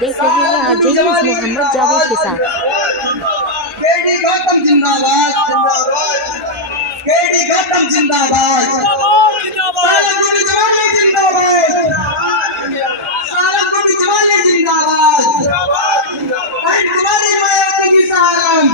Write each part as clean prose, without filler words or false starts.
देख रहे हैं आरजे मोहम्मद जावेद के साथ। केडी गौतम जिंदाबाद, केडी गौतम जिंदाबाद, सालंगुडी जवानी जिंदाबाद, सालंगुडी जवानी जिंदाबाद, बहन कुमारी मायावती की सालम,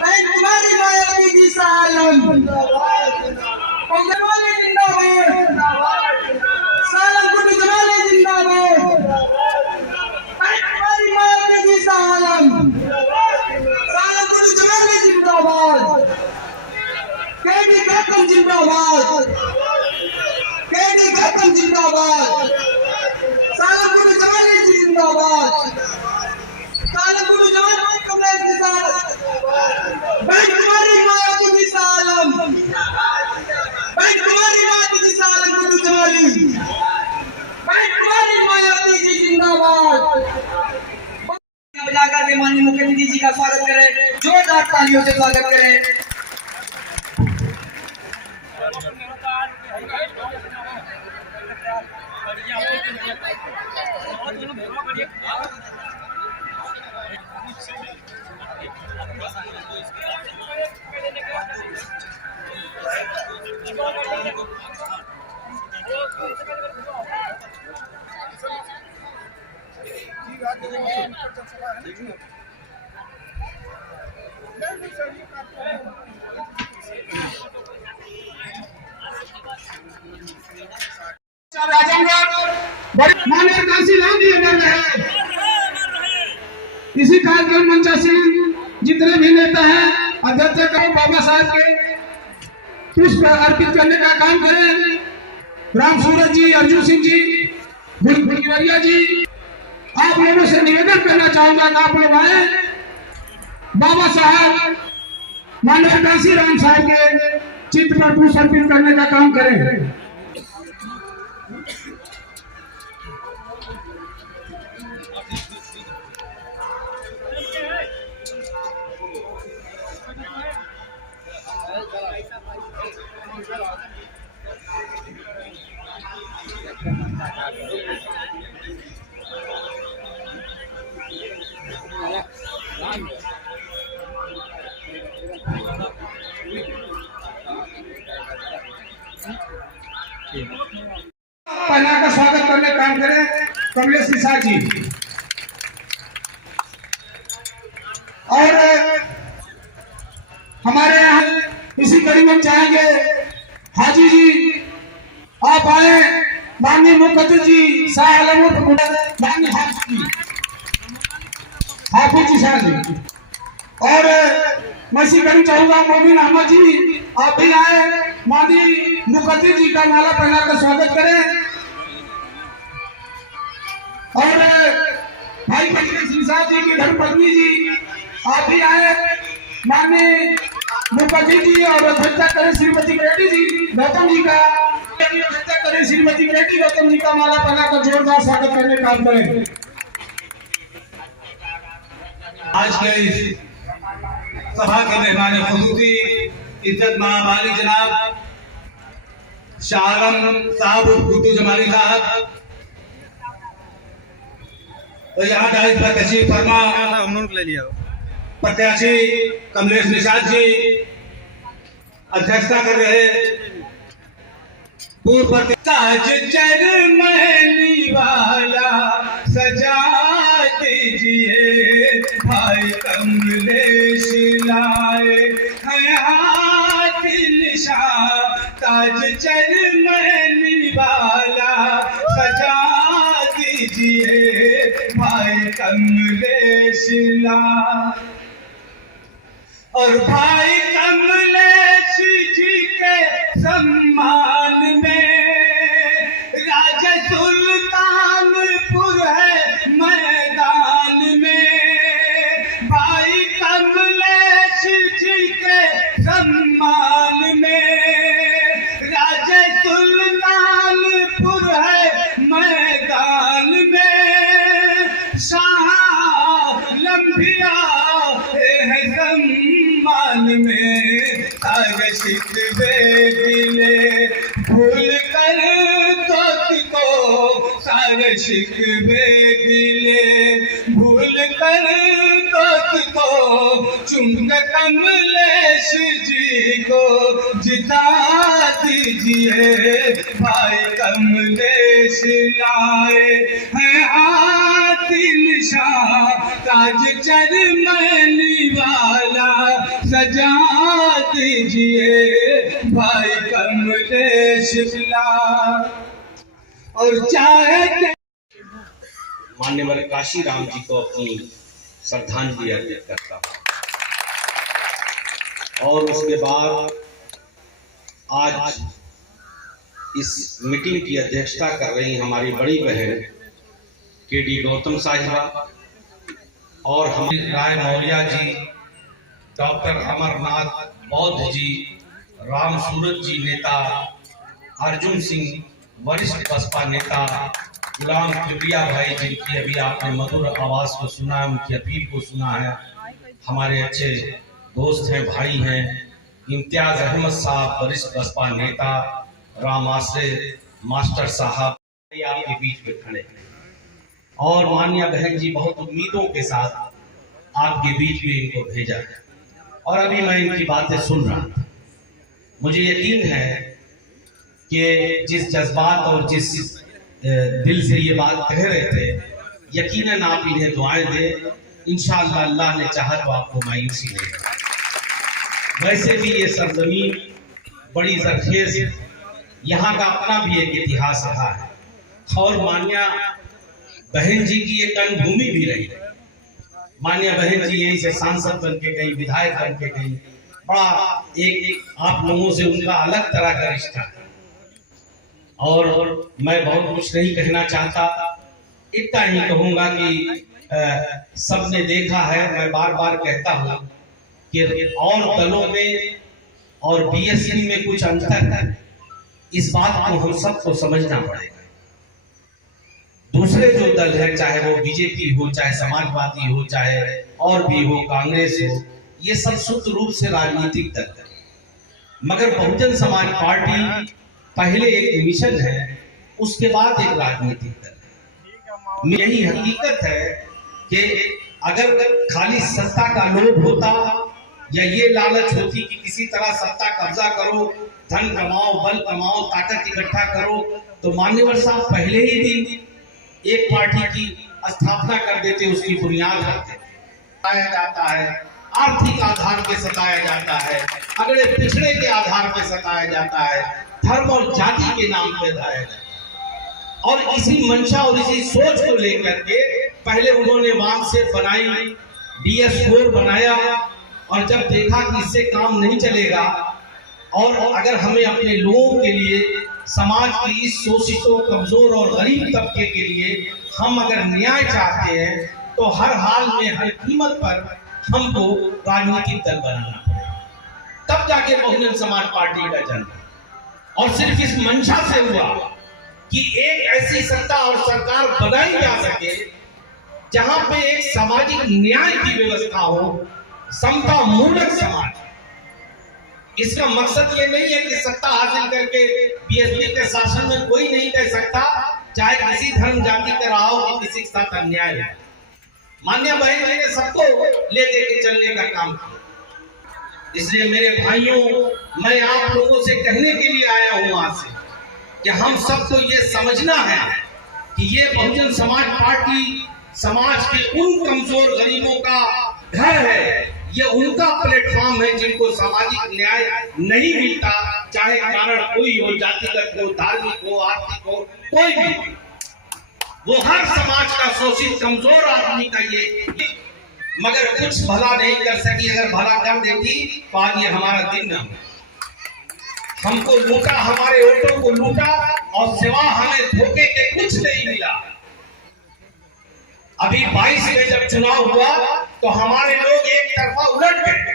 बहन कुमारी मायावती की सालम, कांग्रेस वाले जिंदाबाद, सालंगुडी जवानी जिंदाबाद, बहन कुमारी मायावती की सालम, सालंगुडी जवानी जिंदाबाद, केडी गौतम जिंदाबाद, केडी गौतम जिंदाबाद, सालंगुडी जवानी जिंदाबाद, सालंगुडी जवानी कांग्रेस के साथ, बहन कुमारी मायावती की सालम, बहन कुमारी मायावती की सालंगुडी जवानी, बहन कुमारी मायावती की जिंदाबाद। बजाकर के माननीय मुख्यमंत्री जी का स्वागत करें, जोरदार तालियों से स्वागत करें। माननीय तहसीलदार जी बन रहे, इसी कार्यक्रम मंचासी जितने भी नेता हैं अध्यक्ष को बाबा साहब के पुष्प अर्पित करने का काम करें। राम सूरज जी, अर्जुन सिंह जी, भुलवरिया जी, आप लोगों से निवेदन करना चाहूंगा कि आप लोग आए, बाबा साहब माननीय काशी राम साहब के चित्र पर पुष्प अर्पित करने का काम करें। पहला का स्वागत करने का काम करें कमलेश निषाद जी, और हमारे यहाँ इसी कड़ी में चाहेंगे हाजी जी आप आए, माननीय मुख्यमंत्री जी हाफिज जी साहब जी, और मैं इसी कड़ी चाहूंगा मोमिन अहमद जी आप भी आए, माननीय मुख्यमंत्री जी का माला पहनाकर स्वागत करें, और भाई निषाद जी की धर्मपत्नी जी आप भी आए, माननीय मुख्यमंत्री जी, और अध्यक्षता करें श्रीमती रेड्डी जी गौतम जी का, अध्यक्षता करें श्रीमती रेड्डी गौतम जी का माला पहनाकर जोरदार स्वागत करने का काम करें। आज के इस सभा के मेहमान खुसूसी इज्जत महावाली जनाब शाह आलम साहब गुड्डू जमाली साहब, तो यहाँ डाइस पर तशरीफ फरमा प्रत्याशी कमलेश निषाद जी अध्यक्षता कर रहे, पूर्व ताज चरमैली वाला सजा दीजिए, भाई कमलेश लाए हयात निशान, ताज चरमैली वाला सजा दीजिए, भाई कमलेश लाए, और भाई कमलेश जी के सम्मान में राजा सुल्तानपुर है मैदान में, भाई कमलेश जी के सम्मान में राजा सुल्तानपुर है मैदान में, शाह लंबिया है सम्मान में, शिकवे गिले भूल कर दोस्त को सारे शिकवे गिले भूल कर दोस्त को चुन कमलेश जी को जिता दीजिए भाई कमलेश लाए हैं आतिल शाह ताज चरमनी वाला सजा दीजिए भाई कमलेश लाए। और चाहे मान्यवर काशी राम जी को अपनी श्रद्धांजलि अर्पित करता हूँ। और उसके बाद आज इस मीटिंग की अध्यक्षता कर रही हमारी बड़ी बहन केडी गौतम साहिबा और हमारे राय मौर्या जी, डॉक्टर अमरनाथ बौद्ध जी, राम सूरत जी नेता, अर्जुन सिंह वरिष्ठ बसपा नेता, गुलाम किबरिया भाई जिनकी अभी आपने मधुर आवाज को सुना, उनकी अपील को सुना है, हमारे अच्छे दोस्त हैं, भाई हैं, इम्तियाज अहमद साहब वरिष्ठ बसपा नेता, राम आश्रय मास्टर साहब आपके बीच में खड़े हैं। और माननीय बहन जी बहुत उम्मीदों के साथ आपके बीच में इनको भेजा है। और अभी मैं इनकी बातें सुन रहा था, मुझे यकीन है कि जिस जज्बात और जिस दिल से ये बात कह रहे थे, यकीनन आप इन्हें दुआएं दें, इंशाअल्लाह अल्लाह ने चाहा तो आपको मायूसी नहीं होगी। वैसे भी ये सरजमीन बड़ी जरखेज है, यहाँ का अपना भी एक इतिहास रहा है और मान्या बहन जी की ये कर्मभूमि भी रही है। मान्या बहन जी यहीं से सांसद बन के गई, विधायक बन के गई, बड़ा एक आप लोगों से उनका अलग तरह का रिश्ता है। और मैं बहुत कुछ नहीं कहना चाहता, इतना ही कहूंगा कि सबने देखा है, मैं बार बार कहता हूं कि और दलों में और बीएसपी में कुछ अंतर है, इस बात को हम सबको समझना पड़ेगा। दूसरे जो दल है, चाहे वो बीजेपी हो, चाहे समाजवादी हो, चाहे और भी हो, कांग्रेस हो, ये सब शुद्ध रूप से राजनीतिक दल है, मगर बहुजन समाज पार्टी पहले एक मिशन है, उसके बाद एक राजनीतिक दल है। यही हकीकत है कि अगर खाली सत्ता का लोभ होता या ये लालच होती कि किसी तरह सत्ता कब्जा करो, धन कमाओ, बल कमाओ, ताकत इकट्ठा करो, तो मान्यवर साहब पहले ही दिन एक पार्टी की स्थापना कर देते, उसकी बुनियाद रखते। सताया जाता है, आर्थिक आधार पे सताया जाता है, अगड़े पिछड़े के आधार पे सताया जाता है, धर्म और जाति के नाम पे सताया जाता है। और इसी मंशा और इसी सोच को लेकर के पहले उन्होंने वाम से बनाई, DS4 बनाया, और जब देखा कि इससे काम नहीं चलेगा और अगर हमें अपने लोगों के लिए, समाज की इस शोषितों, कमजोर और गरीब तबके के लिए हम अगर न्याय चाहते हैं, तो हर हाल में, हर कीमत पर हमको राजनीतिक दल बनाना पड़ेगा। तब जाके बहुजन समाज पार्टी का जन्म, और सिर्फ इस मंशा से हुआ कि एक ऐसी सत्ता और सरकार बनाई जा सके जहां पे एक सामाजिक न्याय की व्यवस्था हो, समता मूलक समाज। इसका मकसद ये नहीं है कि सत्ता हासिल करके बीएसपी के शासन में कोई नहीं कह सकता, चाहे किसी धर्म जाति का रहा हो, कि किसी के साथ अन्याय है। मान्य बहन जी ने सबको ले दे के चलने का काम किया। इसलिए मेरे भाइयों, मैं आप लोगों से कहने के लिए आया हूं आज से कि हम सबको ये समझना है कि ये बहुजन समाज पार्टी समाज के उन कमजोर गरीबों का घर है, ये उनका प्लेटफॉर्म है जिनको सामाजिक न्याय नहीं मिलता, चाहे कारण कोई हो, जातिगत हो, धार्मिक हो, आर्थिक हो, कोई भी, वो हर समाज का शोषित कमजोर आदमी का ये, मगर कुछ भला नहीं कर सकी। अगर भला कर देती तो आज ये हमारा दिन न हो। हमको लूटा, हमारे वोटों को लूटा, और सिवा हमें धोखे के कुछ नहीं मिला। अभी 22 में जब चुनाव हुआ तो हमारे लोग एक तरफा उलट गए,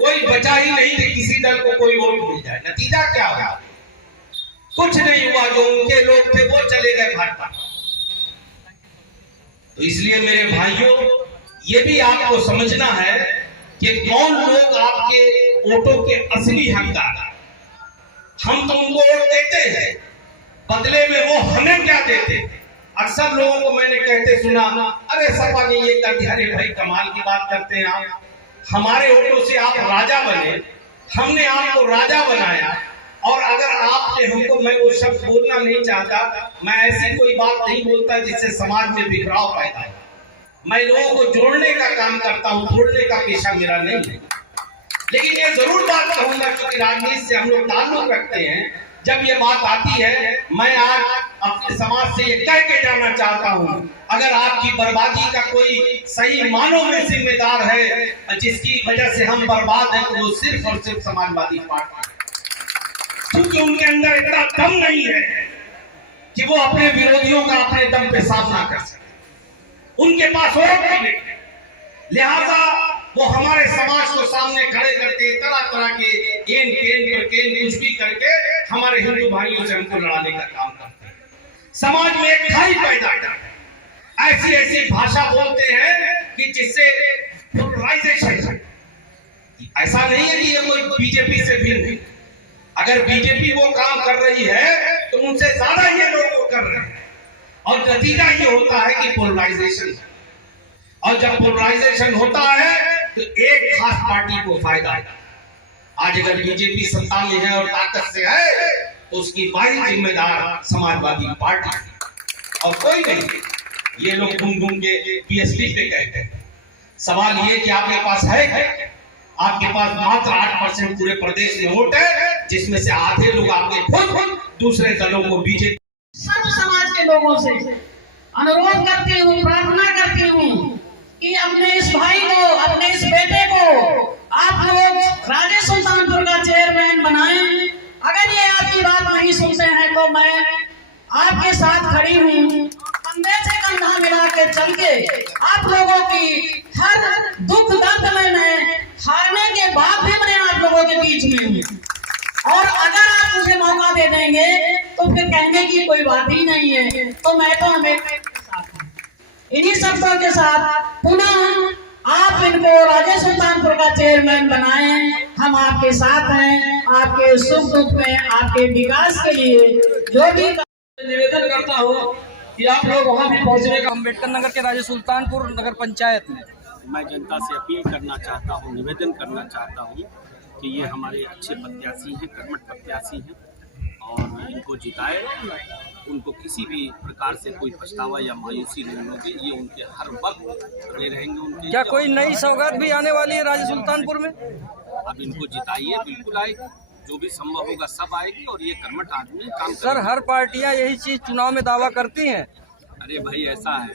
कोई बचा ही नहीं कि किसी दल को कोई वोट मिल जाए। नतीजा क्या हुआ? कुछ नहीं हुआ, जो उनके लोग थे वो चले गए भाजपा। तो इसलिए मेरे भाइयों, ये भी आपको समझना है कि कौन लोग आपके वोटों के असली हकदार हैं। हम तो उनको वोट देते हैं, बदले में वो हमें क्या देते। अक्सर लोगों को मैंने कहते सुना, अरे सपा ने ये कर दिया। अरे भाई कमाल की बात करते हैं आप, हमारे वोटों से आप राजा बने, हमने आपको राजा बनाया, और अगर आपने हमको, मैं वो शब्द बोलना नहीं चाहता, मैं ऐसी कोई बात नहीं बोलता जिससे समाज में बिखराव पैदा हो। मैं लोगों को जोड़ने का काम करता हूँ, तोड़ने का पेशा मेरा नहीं है। लेकिन ये जरूर बात कहूंगा, क्योंकि राजनीति से हम लोग ताल्लुक रखते हैं, जब ये बात आती है, मैं आज अपने समाज से ये कह के जाना चाहता हूँ, अगर आपकी बर्बादी का कोई सही मानों में जिम्मेदार है, जिसकी वजह से हम बर्बाद हैं, तो वो सिर्फ और सिर्फ समाजवादी पार्टी, क्योंकि उनके अंदर इतना दम नहीं है कि वो अपने विरोधियों का अपने दम पे सामना कर सके। उनके पास वोट नहीं, लिहाजा वो हमारे समाज को सामने खड़े करके तरह तरह के केन कुछ भी करके हमारे हिंदू भाइयों से हमको लड़ाने का काम करते हैं। समाज में एक खाई पैदा करते, ऐसी ऐसी भाषा बोलते हैं कि जिससे पोलराइजेशन। ऐसा नहीं है कि ये कोई बीजेपी से भिन्न है। अगर बीजेपी वो काम कर रही है तो उनसे ज्यादा ये लोग वो कर रहे हैं, और नतीजा ये होता है कि पोलराइजेशन। और जब पोलराइजेशन होता है तो एक खास पार्टी को फायदा है। आज अगर बीजेपी सत्ता में है और ताकत से है, तो उसकी वाही जिम्मेदार समाजवादी पार्टी है और कोई नहीं। ये लोग घूम घूम के पीएसपी पे कहते हैं। सवाल ये कि आपके पास है, आपके पास मात्र 8% पूरे प्रदेश में वोट है, जिसमें से आधे लोग आपके खुद दूसरे दलों को बीजेपी। सब समाज के लोगों से अनुरोध करती हूँ, प्रार्थना करती हूँ कि अपने इस भाई को, अपने इस बेटे को आप लोग राजे सुल्तानपुर का चेयरमैन बनाएं। अगर ये आपकी बात नहीं सुनते हैं तो मैं आपके साथ खड़ी हूँ, कंधे से कंधा मिला के चल के आप लोगों की हर दुख दर्द में मैं हारने के बाद भी मैं आप लोगों के बीच में हूँ। और अगर आप मुझे मौका दे देंगे तो फिर कहने की कोई बात ही नहीं है। तो मैं तो हमेशा इन्हीं शब्दों के साथ पुनः आप इनको राजे सुल्तानपुर का चेयरमैन बनाएं। हम आपके साथ हैं, आपके सुख दुख में, आपके विकास के लिए जो भी निवेदन करता हूँ कि आप लोग वहाँ भी पहुँचने का। अम्बेडकर नगर के राजे सुल्तानपुर नगर पंचायत में मैं जनता से अपील करना चाहता हूँ, निवेदन करना चाहता हूँ कि ये हमारे अच्छे प्रत्याशी हैं, कर्मठ प्रत्याशी हैं, और इनको जिताए। उनको किसी भी प्रकार से कोई पछतावा या मायूसी नहीं होगी। ये उनके हर वक्त खड़े रहेंगे। उनके क्या कोई नई सौगात भी आने वाली है राजे सुल्तानपुर में? अब इनको जिताइए, बिल्कुल आएगी, जो भी संभव होगा सब आएगी, और ये कर्मठ आदमी काम सर, हर पार्टियां यही चीज चुनाव में दावा करती हैं। अरे भाई ऐसा है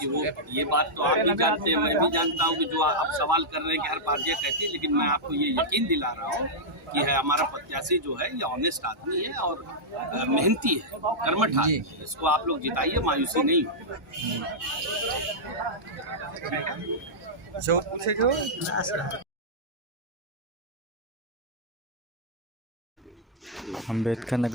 कि वो ये बात तो आप भी जानते हैं, मैं भी जानता हूँ कि जो आप सवाल कर रहे हैं कि हर पार्टियां कहती है, लेकिन मैं आपको ये यकीन दिला रहा हूँ कि है हमारा प्रत्याशी जो है ये ऑनेस्ट आदमी है और मेहनती है, कर्मठ आदमी है। इसको आप लोग जिताइए, मायूसी नहीं होगी। अम्बेडकर नगर